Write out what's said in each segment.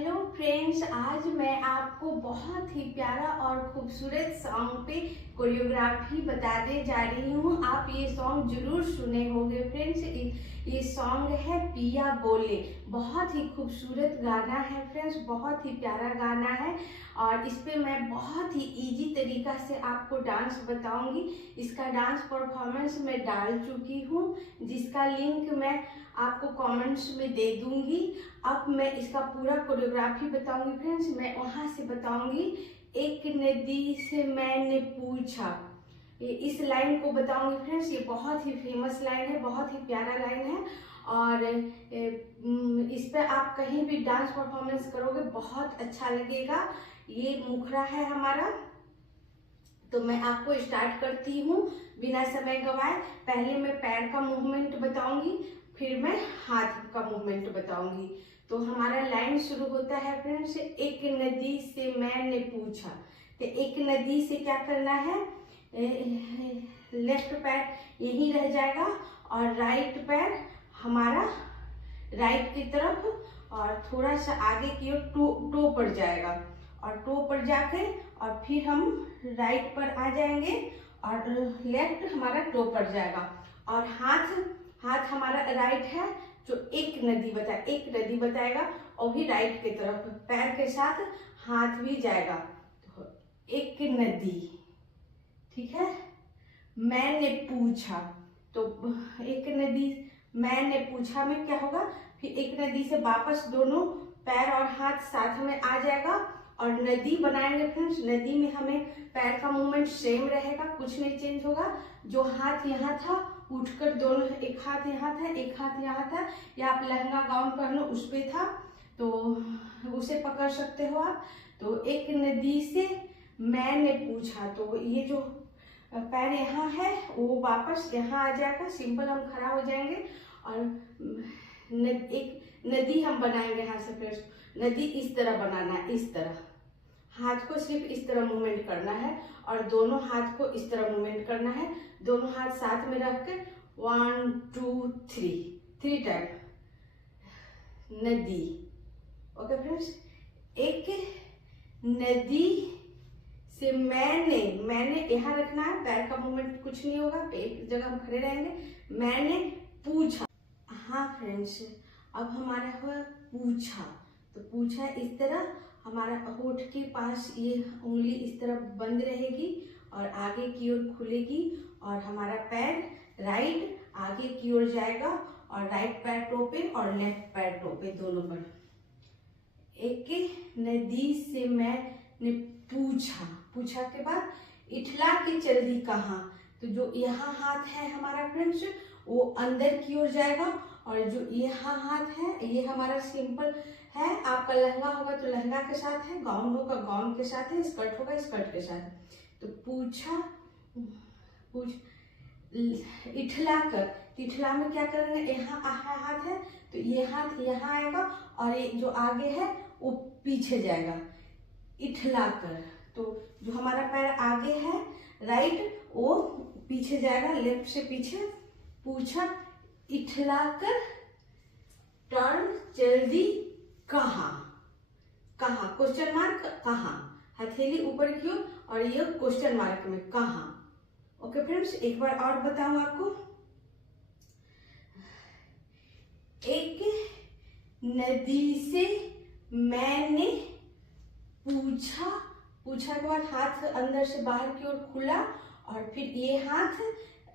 Hello friends, आज मैं आपको बहुत ही प्यारा और खूबसूरत सॉन्ग पे कोरियोग्राफी बताने जा रही हूँ। आप ये सॉन्ग जरूर सुने होंगे फ्रेंड्स। ये सॉन्ग है पिया बोले। बहुत ही खूबसूरत गाना है फ्रेंड्स, बहुत ही प्यारा गाना है और इस पे मैं बहुत ही इजी तरीका से आपको डांस बताऊंगी। इसका डांस परफॉर्मेंस मैं डाल चुकी हूँ, जिसका लिंक मैं आपको कमेंट्स में दे दूंगी। अब मैं इसका पूरा कोरियोग्राफी बताऊंगी फ्रेंड्स। मैं वहां से बताऊंगी, एक नदी से मैंने पूछा, इस लाइन को बताऊंगी फ्रेंड्स। ये बहुत ही फेमस लाइन है, बहुत ही प्यारा लाइन है और इस पे आप कहीं भी डांस परफॉर्मेंस करोगे बहुत अच्छा लगेगा। ये मुखड़ा है हमारा। तो मैं आपको स्टार्ट करती हूँ बिना समय गवाए। पहले मैं पैर का मूवमेंट बताऊंगी, फिर मैं हाथ का मूवमेंट बताऊंगी। तो हमारा लाइन शुरू होता है फ्रेंड्स, एक नदी से मैंने पूछा। तो एक नदी से क्या करना है, लेफ्ट पैर यही रह जाएगा और राइट पैर हमारा राइट की तरफ और थोड़ा सा आगे की ओर टो पर जाएगा और टो पर जाके और फिर हम राइट पर आ जाएंगे और लेफ्ट हमारा टो पर जाएगा और हाथ हमारा राइट है जो एक नदी बताएगा और भी राइट की तरफ पैर के साथ हाथ भी जाएगा। तो एक नदी, ठीक है। मैंने पूछा, तो एक नदी मैंने पूछा में क्या होगा, फिर एक नदी से वापस दोनों पैर और हाथ साथ में आ जाएगा और नदी बनाएंगे फ्रेंड्स। नदी में हमें पैर का मूवमेंट सेम रहेगा, कुछ नहीं चेंज होगा। जो हाथ यहाँ था उठकर दोनों, एक हाथ यहाँ था एक हाथ यहाँ था, या आप लहंगा गाउन पहनो उस पे था तो उसे पकड़ सकते हो आप। तो एक नदी से मैंने पूछा, तो ये जो पैर यहाँ है वो वापस यहाँ आ जाएगा। सिंपल हम खड़ा हो जाएंगे और एक नदी हम बनाएंगे हाथ से फ्रेंड्स। नदी इस तरह बनाना है, इस तरह हाथ को सिर्फ इस तरह मूवमेंट करना है और दोनों हाथ को इस तरह मूवमेंट करना है। दोनों हाथ साथ में रख के 1 2 3 टाइम नदी। ओके फ्रेंड्स, एक नदी से मैंने यहाँ रखना है, पैर का मूवमेंट कुछ नहीं होगा, एक जगह हम खड़े रहेंगे। मैंने पूछा, हाँ फ्रेंड्स, अब हमारा हुआ पूछा। तो पूछा इस तरह हमारा होठ के पास ये उंगली इस तरह बंद रहेगी और आगे की ओर खुलेगी और हमारा पैर राइट आगे की ओर जाएगा और राइट पैर टो पे और लेफ्ट पैर टो पे, दोनों पर। एक नदी से मैंने पूछा के बाद इठला के चल दी कहाँ। तो जो यहाँ हाथ है हमारा फ्रेंड्स वो अंदर की ओर जाएगा और जो यहाँ हाथ है ये हमारा सिंपल है। आपका लहंगा होगा तो लहंगा के साथ है, गाउन होगा गाउन के साथ है, स्कर्ट होगा स्कर्ट के साथ। तो पूछ इठला कर, इठला में क्या करेंगे, यहाँ हाथ है तो ये हाथ यहाँ आएगा और ये जो आगे है वो पीछे जाएगा। इठला कर, तो जो हमारा पैर आगे है राइट वो पीछे जाएगा, लेफ्ट से पीछे। पूछा इठला कर टर्न चल दी कहाँ, क्वेश्चन मार्क कहाँ, हथेली ऊपर की ओर और ये क्वेश्चन मार्क में कहाँ। ओके फ्रेंड्स, एक बार और बताऊं आपको। एक नदी से मैंने पूछा के बाद हाथ अंदर से बाहर की ओर खुला और फिर ये हाथ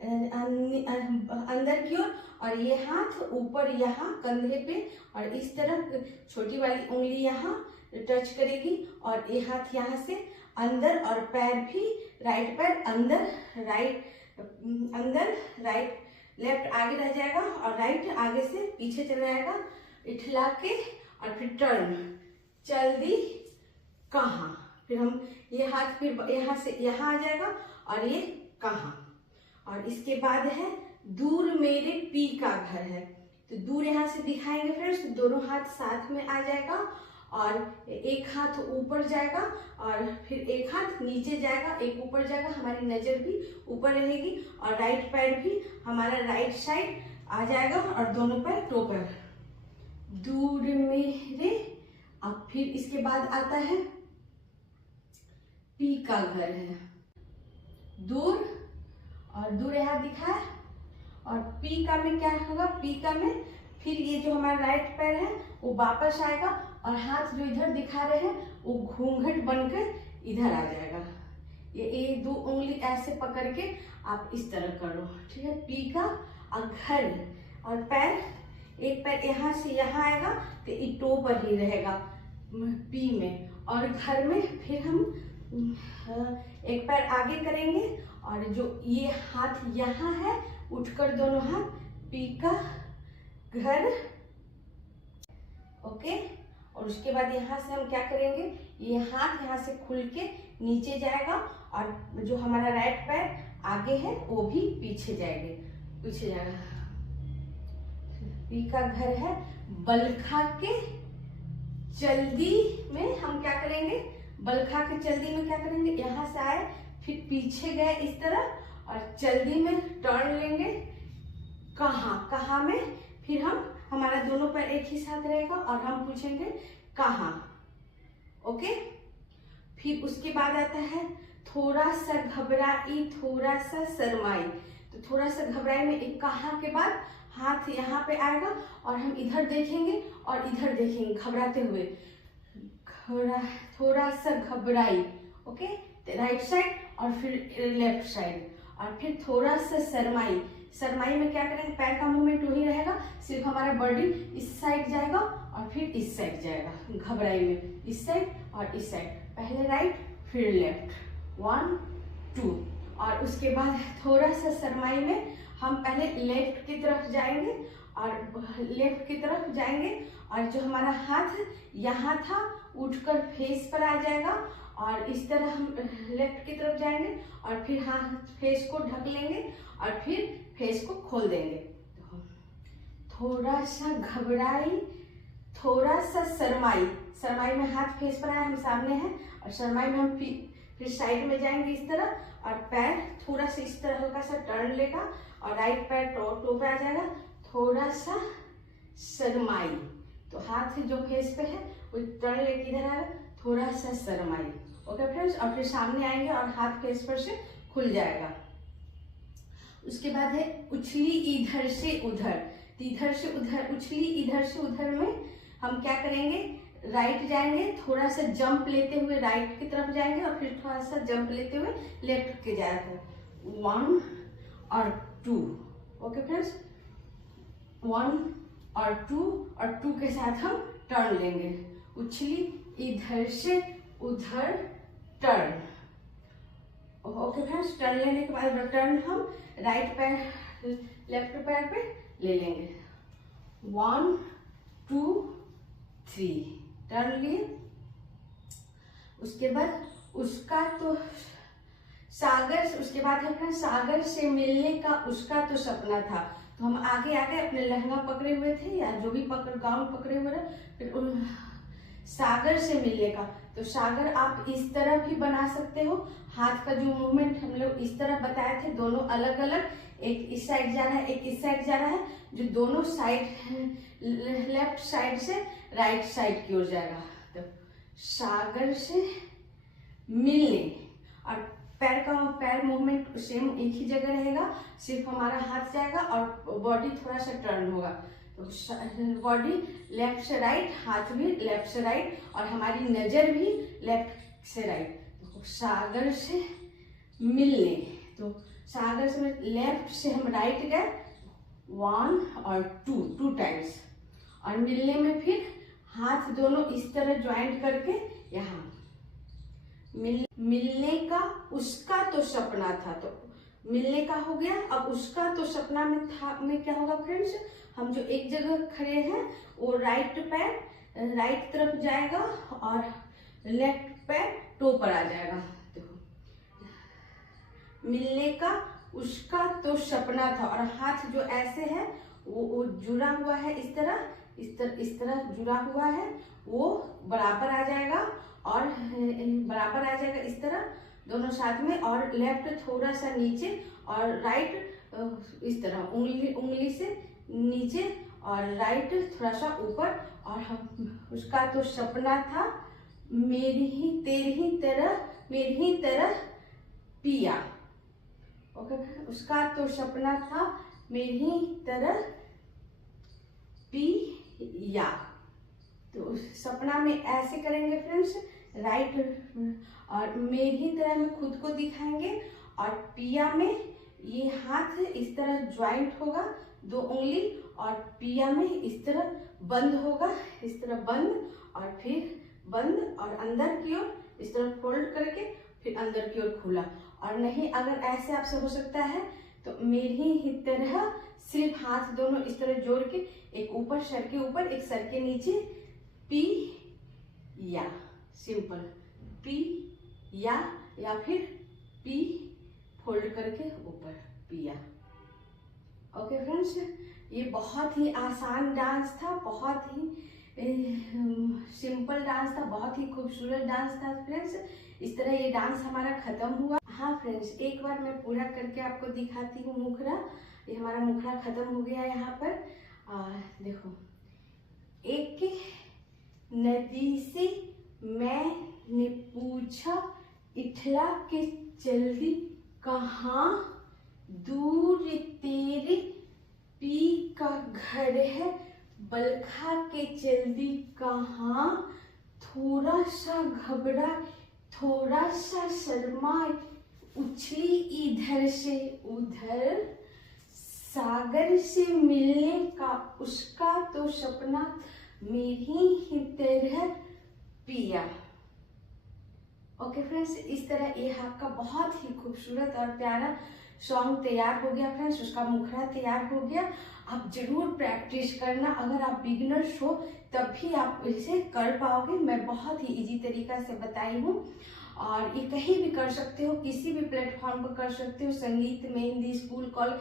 अंदर की ओर और ये हाथ ऊपर यहाँ कंधे पे और इस तरह छोटी वाली उंगली यहाँ टच करेगी और ये हाथ यहाँ से अंदर और पैर भी राइट पैर अंदर राइट लेफ्ट आगे रह जाएगा और राइट आगे से पीछे चला जाएगा। इठला के और फिर टर्न चल दी कहाँ, फिर हम ये हाथ फिर यहाँ से यहाँ आ जाएगा और ये कहाँ। और इसके बाद है दूर मेरे पी का घर है। तो दूर यहाँ से दिखाएंगे फ्रेंड्स, तो दोनों हाथ साथ में आ जाएगा और एक हाथ ऊपर जाएगा और फिर एक हाथ नीचे जाएगा, एक ऊपर जाएगा, हमारी नजर भी ऊपर रहेगी और राइट पैर भी हमारा राइट साइड आ जाएगा और दोनों पैर टो पर। दूर मेरे, अब फिर इसके बाद आता है पी का घर है, दूर, और दूर यहाँ दिखा है। और पी का में क्या होगा, पी का में फिर ये जो हमारा राइट पैर है वो वापस आएगा और हाथ जो इधर दिखा रहे हैं वो घूंघट बनकर इधर आ जाएगा। ये 2 उंगली ऐसे पकड़ के आप इस तरह करो, ठीक है। पी का और घर, और पैर, एक पैर यहाँ से यहाँ आएगा तो ये टो पर ही रहेगा पी में, और घर में फिर हम एक पैर आगे करेंगे और जो ये हाथ यहाँ है उठकर दोनों हाथ पी का घर, ओके। और उसके बाद यहाँ से हम क्या करेंगे, ये हाथ यहाँ से खुल के नीचे जाएगा और जो हमारा राइट पैर आगे है वो भी पीछे जाएगा। पी का घर है, बलखा के जल्दी में हम क्या करेंगे, बलखा के जल्दी में क्या करेंगे, यहाँ से आए फिर पीछे गए इस तरह और जल्दी में टर्न लेंगे, कहाँ में, फिर हम हमारा दोनों पैर एक ही साथ रहेगा और हम पूछेंगे कहाँ, ओके। फिर उसके बाद आता है थोड़ा सा घबराई, थोड़ा सा शर्माई। तो थोड़ा सा घबराई में एक कहाँ के बाद हाथ यहाँ पे आएगा और हम इधर देखेंगे और इधर देखेंगे घबराते हुए, थोड़ा सा घबराई, ओके, राइट साइड और फिर लेफ्ट साइड। और फिर थोड़ा सा शर्माई, शर्माई में क्या करेंगे, पैर का मूवमेंट वही रहेगा, सिर्फ हमारा बॉडी इस साइड जाएगा और फिर इस साइड जाएगा। घबराई में इस साइड और इस साइड, पहले राइट फिर लेफ्ट, 1 2। और उसके बाद थोड़ा सा शर्माई में हम पहले लेफ्ट की तरफ जाएंगे और जो हमारा हाथ यहाँ था उठकर फेस पर आ जाएगा और इस तरह हम लेफ्ट की तरफ जाएंगे और फिर हाथ फेस को ढक लेंगे और फिर फेस को खोल देंगे। थोड़ा सा घबराई, थोड़ा सा शर्माई में हाथ फेस पर आया, हम सामने हैं, और शर्माई में हम फिर साइड में जाएंगे इस तरह और पैर थोड़ा सा इस तरह हल्का सा टर्न लेगा और राइट पैर टो पे आ जाएगा। थोड़ा सा शर्माई, तो हाथ जो फेस पे है वो टर्न लेके इधर आएगा, थोड़ा सा शर्माई, ओके फ्रेंड्स। और फिर सामने आएंगे और हाथ फेस पर से खुल जाएगा। उसके बाद है उछली इधर से उधर, इधर से उधर, उछली इधर से उधर में हम क्या करेंगे, राइट जाएंगे, थोड़ा सा जंप लेते हुए राइट की तरफ जाएंगे और फिर थोड़ा सा जंप लेते हुए लेफ्ट के जाएंगे, 1 और 2, ओके फ्रेंड्स, 1 और 2 के साथ हम टर्न लेंगे, उछली इधर से उधर टर्न, ओके फ्रेंड्स। टर्न लेने के बाद टर्न हम राइट पैर लेफ्ट पैर पे ले लेंगे, 1 2 3 टर्न लिए। उसके बाद उसका तो सागर, उसके बाद है सागर से मिलने का उसका तो सपना था। तो हम आगे अपने लहंगा पकड़े हुए थे या जो भी गाउन पकड़े हुए रहे, फिर उन सागर से मिलने का, तो सागर आप इस तरह भी बना सकते हो। हाथ का जो मूवमेंट हम लोग इस तरह बताए थे, दोनों अलग अलग, एक इस साइड जा रहा है एक इस साइड जा रहा है, जो दोनों साइड लेफ्ट साइड से राइट साइड की ओर जाएगा। तो सागर से मिलने, और पैर मूवमेंट सेम एक ही जगह रहेगा, सिर्फ हमारा हाथ जाएगा और बॉडी थोड़ा सा टर्न होगा। तो बॉडी लेफ्ट से राइट, हाथ भी लेफ्ट से राइट और हमारी नजर भी लेफ्ट से राइट। तो सागर से मिलने, तो सागर से लेफ्ट से हम राइट गए, 1 और 2 टाइम्स, और मिलने में फिर हाथ दोनों इस तरह ज्वाइंट करके यहाँ मिलने का उसका तो सपना था, तो मिलने का हो गया। अब उसका तो सपना में था में क्या होगा फ्रेंड्स, हम जो एक जगह खड़े हैं वो राइट पैर राइट तरफ जाएगा और लेफ्ट पैर टो पर आ जाएगा। तो मिलने का उसका तो सपना था, और हाथ जो ऐसे है वो जुड़ा हुआ है, इस तरह जुड़ा हुआ है, वो बराबर आ जाएगा और बराबर आ जाएगा इस तरह दोनों साथ में, और लेफ्ट थोड़ा सा नीचे और राइट इस तरह उंगली से नीचे और राइट थोड़ा सा ऊपर और हम उसका तो सपना था मेरी ही तेरी ही तरह पिया। ओके, उसका तो सपना था मेरी ही तरह पिया। तो सपना में ऐसे करेंगे फ्रेंड्स, राइट, और मेरी ही तरह में खुद को दिखाएंगे, और पिया में ये हाथ इस तरह ज्वाइंट होगा, 2 उंगली, और पिया में इस तरह बंद होगा, इस तरह बंद और फिर बंद, और अंदर की ओर इस तरह फोल्ड करके फिर अंदर की ओर खुला। और नहीं अगर ऐसे आपसे हो सकता है तो मेरी ही तरह सिर्फ हाथ दोनों इस तरह जोड़ के, एक ऊपर सर के ऊपर एक सर के नीचे, पी या, सिंपल पी या फिर पी फोल्ड करके ऊपर पिया। ओके फ्रेंड्स, ये बहुत ही आसान डांस था, बहुत ही सिंपल डांस था, बहुत ही खूबसूरत डांस था फ्रेंड्स। इस तरह ये डांस हमारा खत्म हुआ। हाँ फ्रेंड्स, एक बार मैं पूरा करके आपको दिखाती हूँ मुखड़ा। ये हमारा मुखड़ा खत्म हो गया यहाँ पर। देखो, एक नदी से मैंने पूछा, इठला के जल्दी कहाँ, दूर तेरे पी का घर है, बलखा के जल्दी कहाँ, थोड़ा सा घबरा थोड़ा सा शर्माए, उछली इधर से उधर, सागर से मिलने का उसका तो सपना मेरी ही तरह पिया। ओके फ्रेंड्स, इस तरह ये आपका बहुत ही खूबसूरत और प्यारा सॉन्ग तैयार हो गया फ्रेंड्स, उसका मुखड़ा तैयार हो गया। आप जरूर प्रैक्टिस करना, अगर आप बिगिनर्स हो तब भी आप इसे कर पाओगे। मैं बहुत ही इजी तरीका से बताई हूँ, और ये कहीं भी कर सकते हो, किसी भी प्लेटफॉर्म पर कर सकते हो, संगीत, मेहंदी, स्कूल, कॉलेज,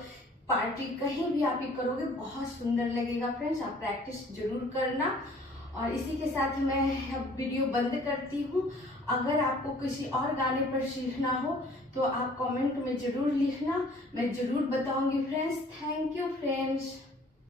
पार्टी, कहीं भी आप ये करोगे बहुत सुंदर लगेगा फ्रेंड्स। आप प्रैक्टिस जरूर करना। और इसी के साथ मैं अब वीडियो बंद करती हूँ। अगर आपको किसी और गाने पर सीखना हो तो आप कमेंट में जरूर लिखना, मैं जरूर बताऊंगी फ्रेंड्स। Thank you friends.